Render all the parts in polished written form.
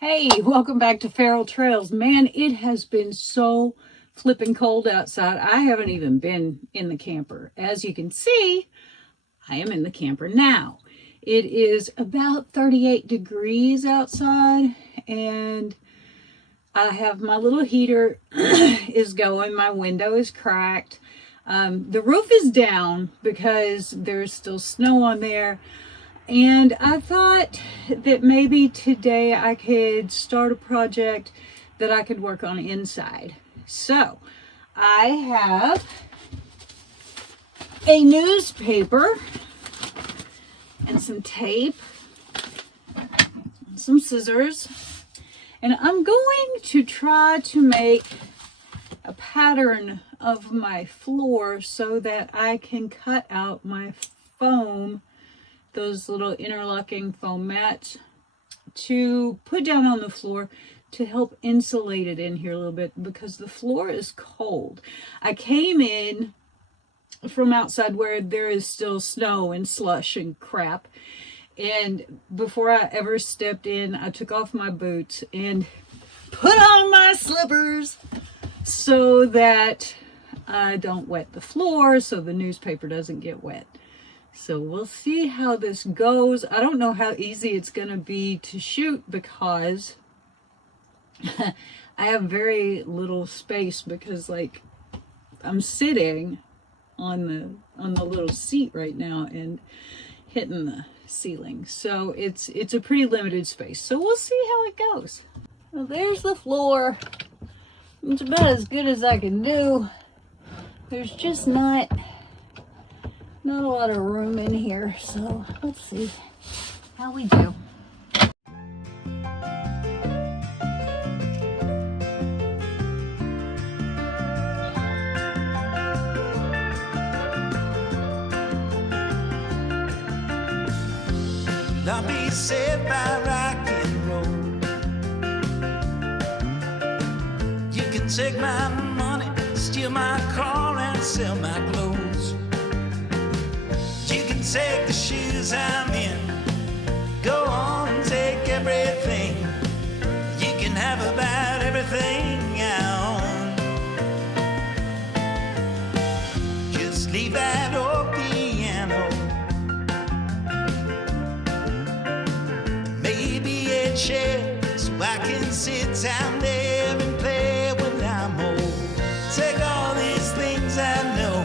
Hey, welcome back to Feral Trails. Man, it has been so flipping cold outside. I haven't even been in the camper. As you can see, I am in the camper now. It is about 38 degrees outside, and I have my little heater is going. My window is cracked. The roof is down because there's still snow on there. And I thought that maybe today I could start a project that I could work on inside. So I have a newspaper and some tape and some scissors. And I'm going to try to make a pattern of my floor so that I can cut out my foam, those little interlocking foam mats, to put down on the floor to help insulate it in here a little bit, because the floor is cold. I came in from outside where there is still snow and slush and crap, and before I ever stepped in, I took off my boots and put on my slippers so that I don't wet the floor, so the newspaper doesn't get wet. So we'll see how this goes. I don't know how easy it's going to be to shoot because I have very little space, because like I'm sitting on the little seat right now and hitting the ceiling. So it's a pretty limited space. So we'll see how it goes. Well, there's the floor. It's about as good as I can do. There's just not a lot of room in here, so let's see how we do. I'll be saved by rock and roll. You can take my money, steal my car, and sell my clothes. You can take the shoes I'm in, go on and take everything. You can have about everything I own. Just leave that old piano, maybe a chair, so I can sit down there and play when I'm old. Take all these things I know,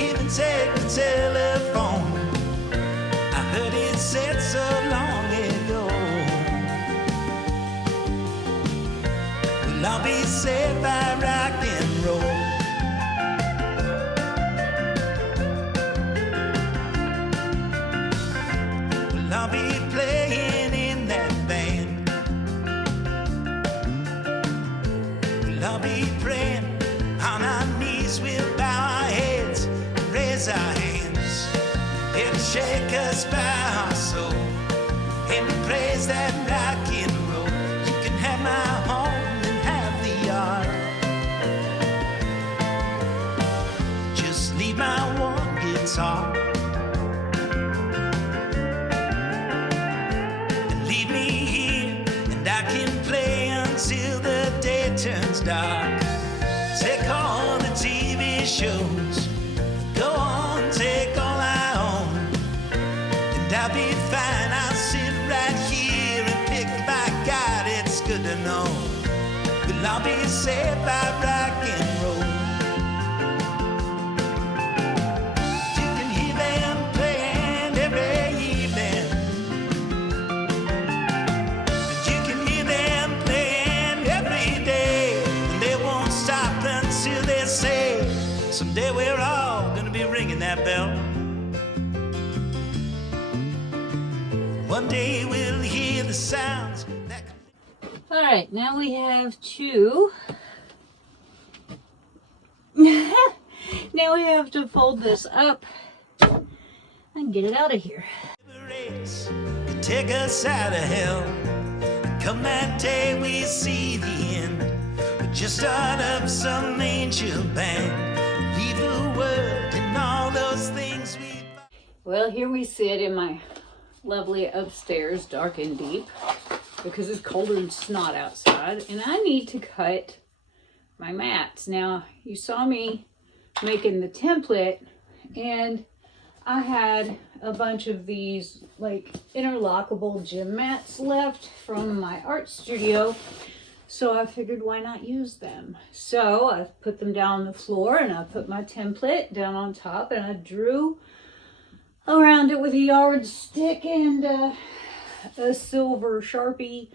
even take the telephone. I heard it said so long ago. Well, I'll be saved by rock and roll. Well, I'll be playing in that band. Well, I'll be praying on our knees, we'll bow our heads, raise our hands, and shake us by our soul, and we praise that rock and roll. You can have my home and have the yard. Just leave my one guitar and leave me here, and I can play until the day turns dark. Take all the TV shows, go on, take all I own, and I'll be fine. I'll sit right here and pick. By God, it's good to know. Well, I'll be saved by rock and roll. You can hear them playing every evening. You can hear them playing every day, and they won't stop until they say someday we're all gonna be ringing that bell. One day we'll hear the sounds that... All right, now we have to now we have to fold this up and get it out of here. Take us out of hell. Come that day we see the end. We'll just start up some angel band, leave the world and all those things we... Well, here we sit in my lovely upstairs, dark and deep. because it's colder than snot outside, and I need to cut my mats. Now, you saw me making the template, and I had a bunch of these like interlockable gym mats left from my art studio, so I figured why not use them. So I put them down on the floor, and I put my template down on top, and I drew around it with a yardstick and a silver Sharpie.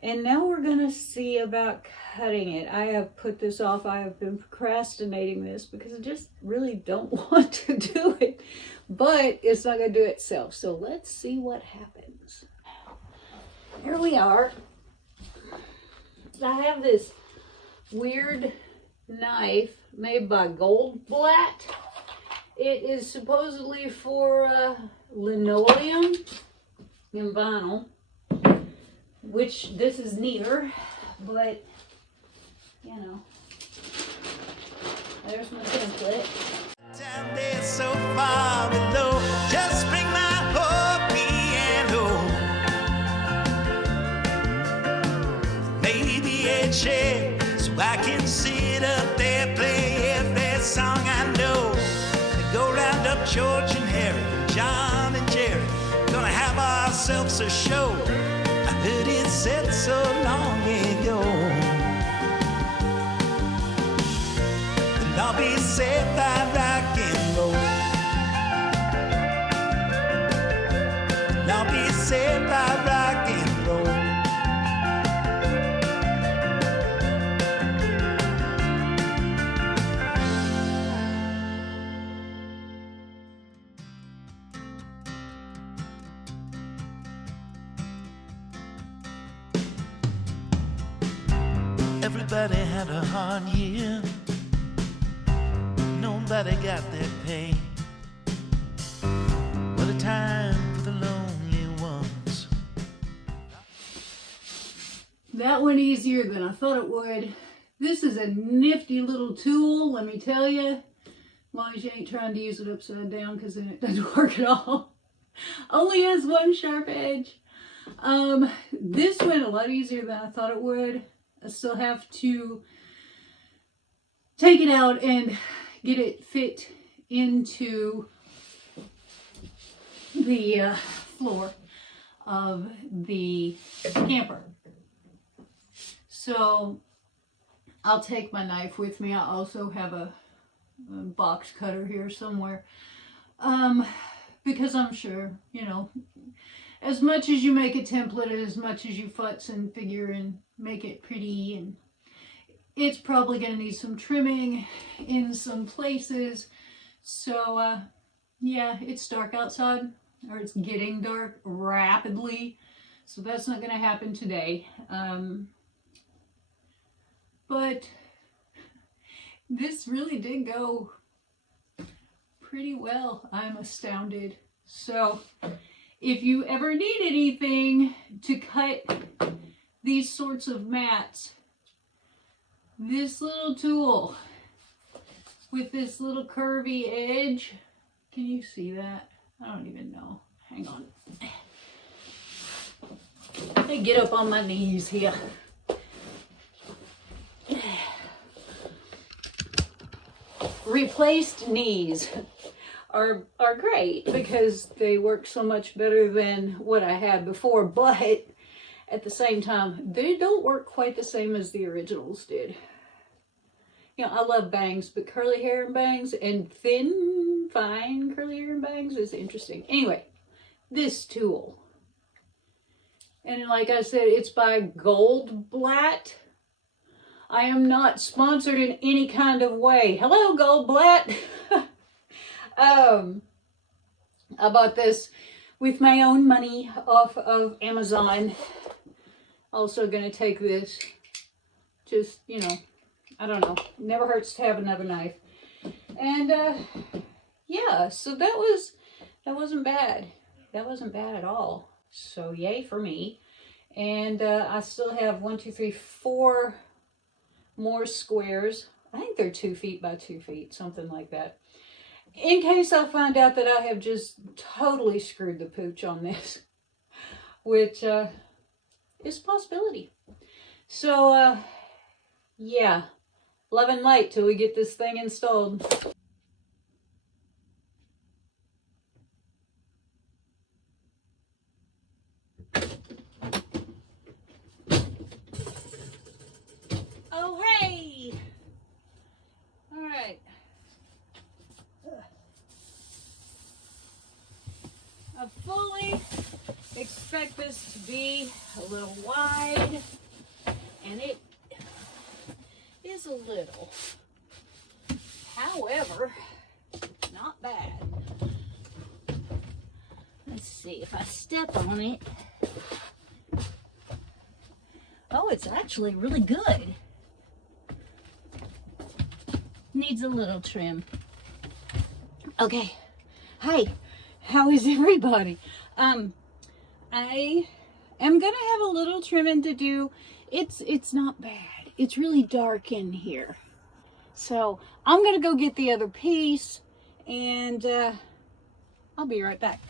And now we're gonna see about cutting it. I have put this off. I have been procrastinating this because I just really don't want to do it, but it's not gonna do itself. So let's see what happens. Here we are. I have this weird knife made by Goldblatt. It is supposedly for linoleum and vinyl, which this is neither, but you know, there's my template. Down there so far below, just bring my whole piano. Maybe a chair so I can sit up there, play every song I know. Go round up George and Harry, John and Jerry, gonna have ourselves a show. I heard it said so long ago. And I'll be saved by rock and roll. And I'll be saved by rock and roll. Everybody had a hard year. Nobody got their pay. What a time for the lonely ones. That went easier than I thought it would. This is a nifty little tool, let me tell you. As long as you ain't trying to use it upside down, because then it doesn't work at all. Only has one sharp edge. This went a lot easier than I thought it would. I still have to take it out and get it fit into the floor of the camper. So I'll take my knife with me. I also have a box cutter here somewhere, because I'm sure, you know, as much as you make a template, as much as you futz and figure and make it pretty, and it's probably going to need some trimming in some places. So yeah, it's dark outside, or it's getting dark rapidly, so that's not going to happen today. But this really did go pretty well. I'm astounded. So if you ever need anything to cut these sorts of mats, this little tool with this little curvy edge, can you see that? I don't even know. Hang on. Let me get up on my knees here. Replaced knees are great because they work so much better than what I had before, but at the same time, they don't work quite the same as the originals did. You know, I love bangs, but curly hair and bangs and thin, fine curly hair and bangs is interesting. Anyway, this tool. And like I said, it's by Goldblatt. I am not sponsored in any kind of way. Hello, Goldblatt. I bought this with my own money off of Amazon. Also gonna take this, just, you know, I don't know, never hurts to have another knife. And yeah, so that wasn't bad. That wasn't bad at all. So yay for me. And I still have 1, 2, 3, 4 more squares. I think they're 2 feet by 2 feet, something like that. In case I find out that I have just totally screwed the pooch on this, which is a possibility. So, yeah, love and light till we get this thing installed. Oh, hey! All right. I fully expect this to be a little wide, and it is a little. However, not bad. Let's see if I step on it. Oh, it's actually really good. Needs a little trim. Okay. Hi. How is everybody? I am gonna have a little trimming to do. It's not bad. It's really dark in here. So I'm gonna go get the other piece, and I'll be right back.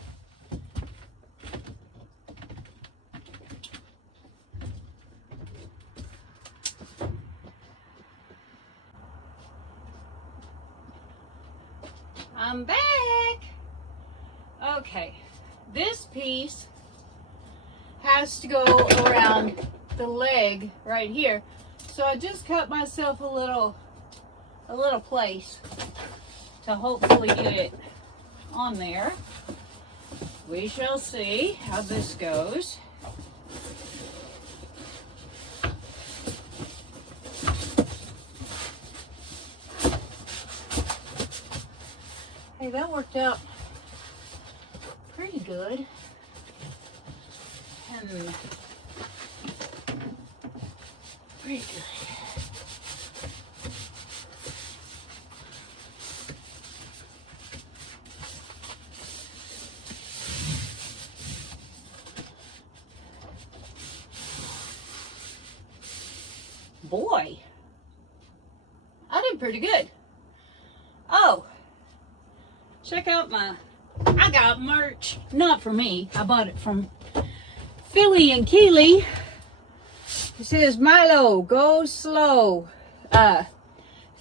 I'm back. Okay, this piece has to go around the leg right here. So I just cut myself a little place to hopefully get it on there. We shall see how this goes. Hey, that worked out pretty good. Pretty good. Boy, I did pretty good. Oh, check out I got merch. Not for me. I bought it from Philly and Keeley. It says, Milo, go slow.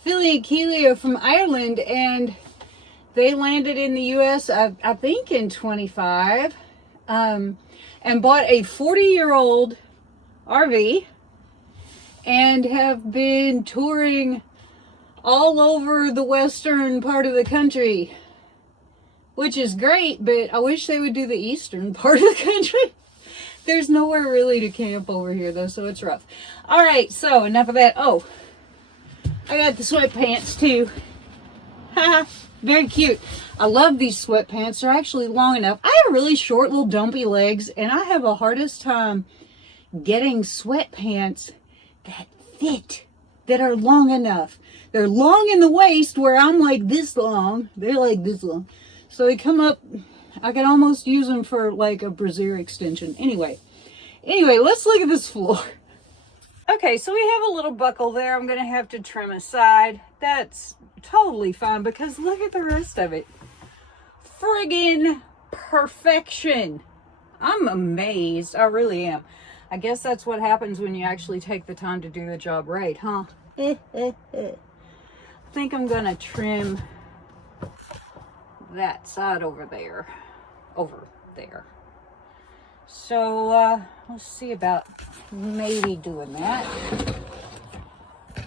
Philly and Keeley are from Ireland, and they landed in the U.S., I think, in 25, and bought a 40-year-old RV, and have been touring all over the western part of the country, which is great, but I wish they would do the eastern part of the country. There's nowhere really to camp over here, though, so it's rough. All right, so enough of that. Oh, I got the sweatpants, too. Haha, very cute. I love these sweatpants. They're actually long enough. I have really short, little dumpy legs, and I have a hardest time getting sweatpants that fit, that are long enough. They're long in the waist where I'm like this long. They're like this long. So they come up, I can almost use them for like a brassiere extension. Anyway, let's look at this floor. Okay, so we have a little buckle there. I'm going to have to trim aside. That's totally fine because look at the rest of it. Friggin' perfection. I'm amazed. I really am. I guess that's what happens when you actually take the time to do the job right, huh? I think I'm going to trim that side over there. So let's see about maybe doing that.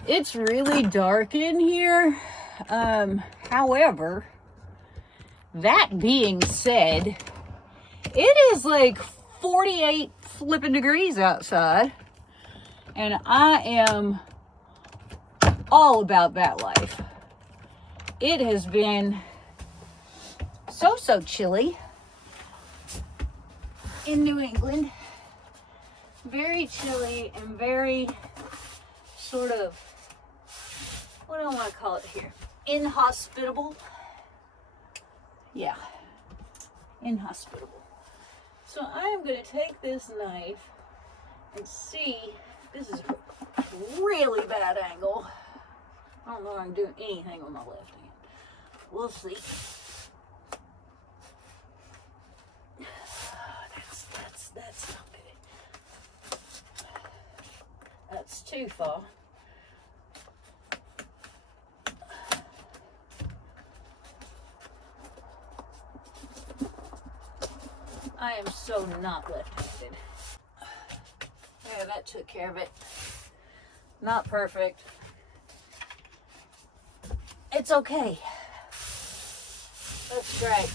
It's really dark in here. However, that being said, it is like 48 flipping degrees outside, and I am all about that life. It has been so chilly in New England. Very chilly and very sort of, what do I want to call it here? Inhospitable. Yeah, inhospitable. So I am going to take this knife and see, this is a really bad angle. I don't know if I'm doing anything on my left hand. We'll see. That's not good. that's too far. I am so not left-handed. Yeah, that took care of it. Not perfect. It's okay. That's great.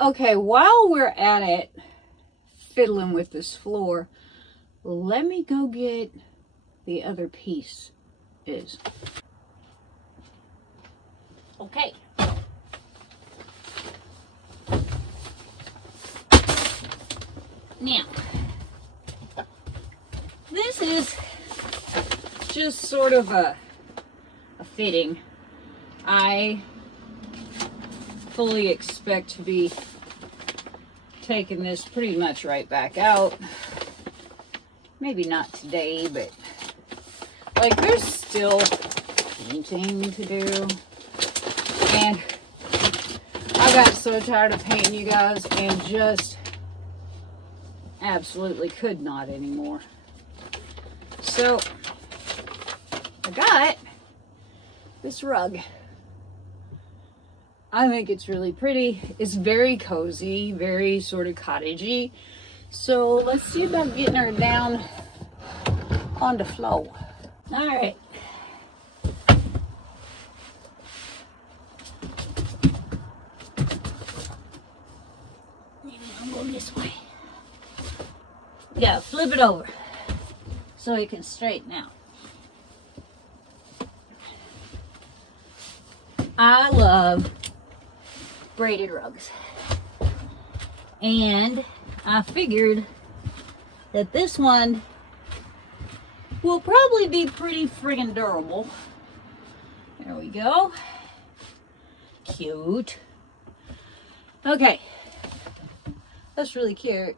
Okay, while we're at it, fiddling with this floor, let me go get the other piece is. Okay. Now, this is just sort of a fitting. I fully expect to be taking this pretty much right back out. Maybe not today, but like there's still painting to do. And I got so tired of painting, you guys, and just absolutely could not anymore. So I got this rug. I think it's really pretty. It's very cozy, very sort of cottagey. So let's see about getting her down on the floor. All right. Maybe I'll go this way. Yeah, flip it over so it can straighten out. I love braided rugs, and I figured that this one will probably be pretty friggin' durable. There we go. Cute. Okay, that's really cute.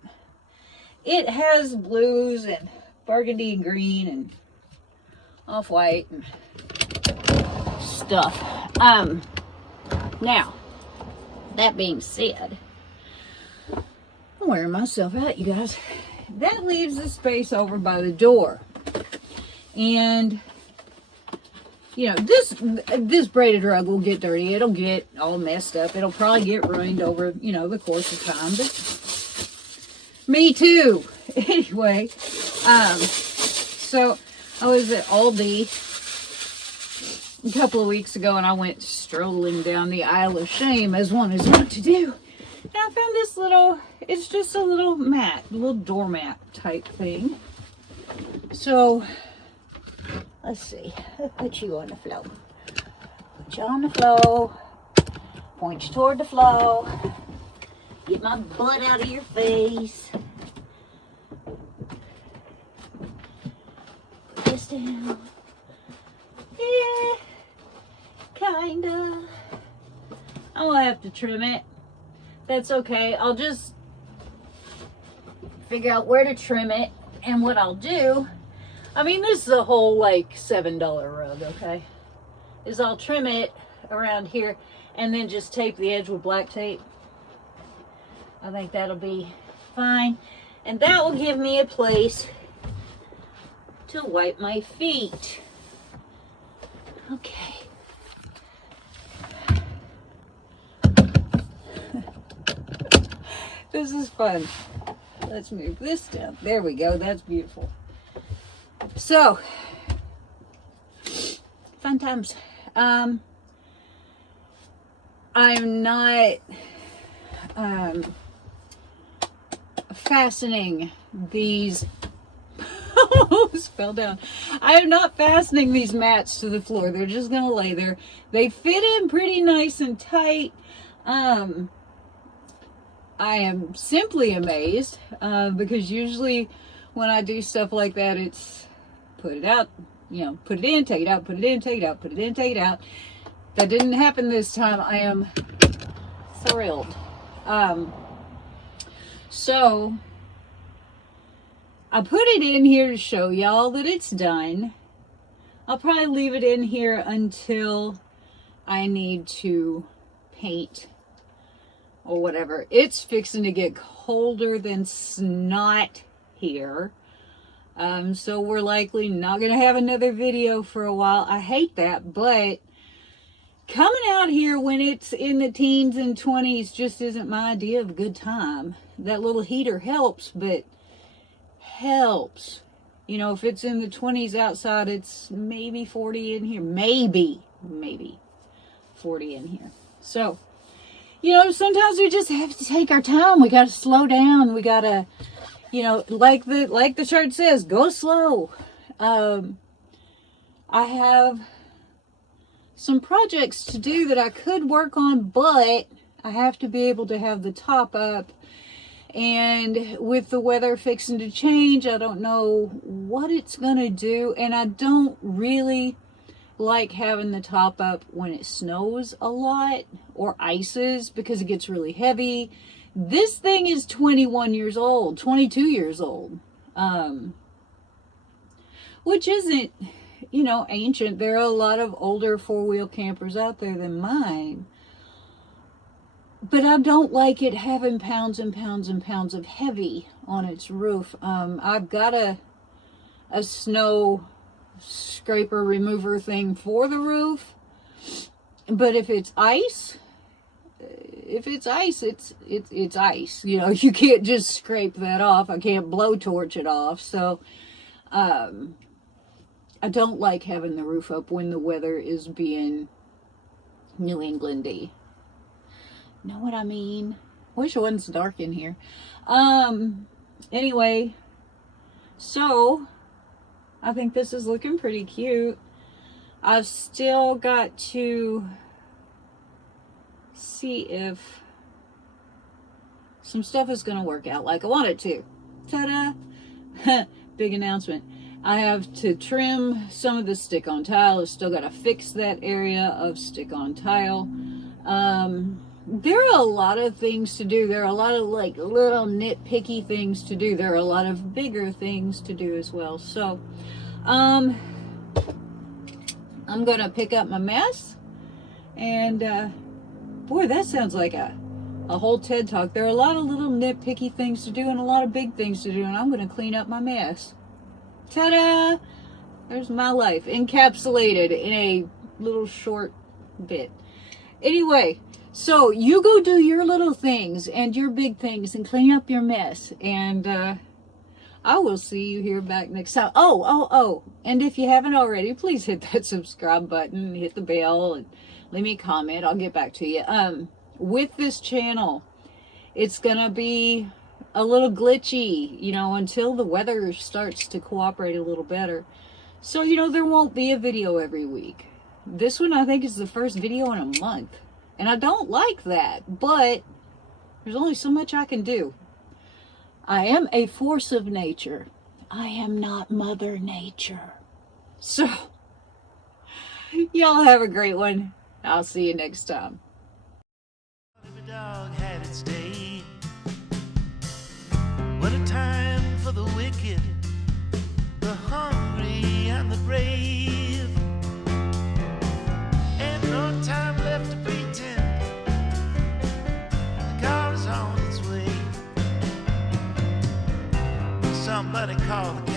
It has blues and burgundy and green and off-white and stuff. Now, that being said, I'm wearing myself out, you guys. That leaves the space over by the door. And, you know, this braided rug will get dirty. It'll get all messed up. It'll probably get ruined over, you know, the course of time. But me too. Anyway, so I was at Aldi a couple of weeks ago, and I went strolling down the aisle of shame, as one is wont to do. And I found this little, it's just a little mat, a little doormat type thing. So, let's see. I'll put you on the floor. Put you on the floor. Point you toward the floor. Get my butt out of your face. Put this down. Yeah. Kinda. I'm gonna have to trim it. That's okay. I'll just figure out where to trim it and what I'll do. I mean, this is a whole like $7 rug, okay? Is I'll trim it around here and then just tape the edge with black tape. I think that'll be fine. And that will give me a place to wipe my feet. Okay. This is fun. Let's move this down. There we go. That's beautiful. So, fun times. I'm not fastening these. Almost fell down. I am not fastening these mats to the floor. They're just gonna lay there. They fit in pretty nice and tight. I am simply amazed because usually when I do stuff like that, it's put it out, you know, put it in, take it out, put it in, take it out, put it in, take it out. That didn't happen this time. I am thrilled. So I put it in here to show y'all that it's done. I'll probably leave it in here until I need to paint or whatever. It's fixing to get colder than snot here. So we're likely not going to have another video for a while. I hate that, but coming out here when it's in the teens and 20s just isn't my idea of a good time. That little heater helps, but helps. You know, if it's in the 20s outside, it's maybe 40 in here. Maybe 40 in here. So, you know, sometimes we just have to take our time. We got to slow down. We got to, you know, like the chart says, go slow. I have some projects to do that I could work on, but I have to be able to have the top up. And with the weather fixing to change, I don't know what it's going to do. And I don't really like having the top up when it snows a lot or ices, because it gets really heavy. This thing is 21 years old, 22 years old, which isn't, you know, ancient. There are a lot of older four-wheel campers out there than mine. But I don't like it having pounds and pounds and pounds of heavy on its roof. I've got a snow scraper remover thing for the roof. But if it's ice, it's ice. You know, you can't just scrape that off. I can't blowtorch it off. So, I don't like having the roof up when the weather is being New Englandy. Know what I mean? Wish it wasn't dark in here. Anyway, so I think this is looking pretty cute. I've still got to see if some stuff is going to work out like I want it to. Ta-da! Big announcement. I have to trim some of the stick-on tile. I've still got to fix that area of stick-on tile. There are a lot of things to do. There are a lot of like little nitpicky things to do. There are a lot of bigger things to do as well. So, I'm going to pick up my mess. And, boy, that sounds like a whole TED Talk. There are a lot of little nitpicky things to do and a lot of big things to do. And I'm going to clean up my mess. Ta-da! There's my life encapsulated in a little short bit. Anyway, so you go do your little things and your big things and clean up your mess. And I will see you here back next time. Oh. And if you haven't already, please hit that subscribe button, hit the bell, and leave me a comment. I'll get back to you. With this channel, it's going to be a little glitchy, you know, until the weather starts to cooperate a little better. So, you know, there won't be a video every week. This one, I think, is the first video in a month. And I don't like that, but there's only so much I can do. I am a force of nature. I am not Mother Nature. So, y'all have a great one. I'll see you next time. Every dog had its day. What a time for the wicked, the hungry and the brave. Ain't no time left to pretend. The car is on its way. Somebody call the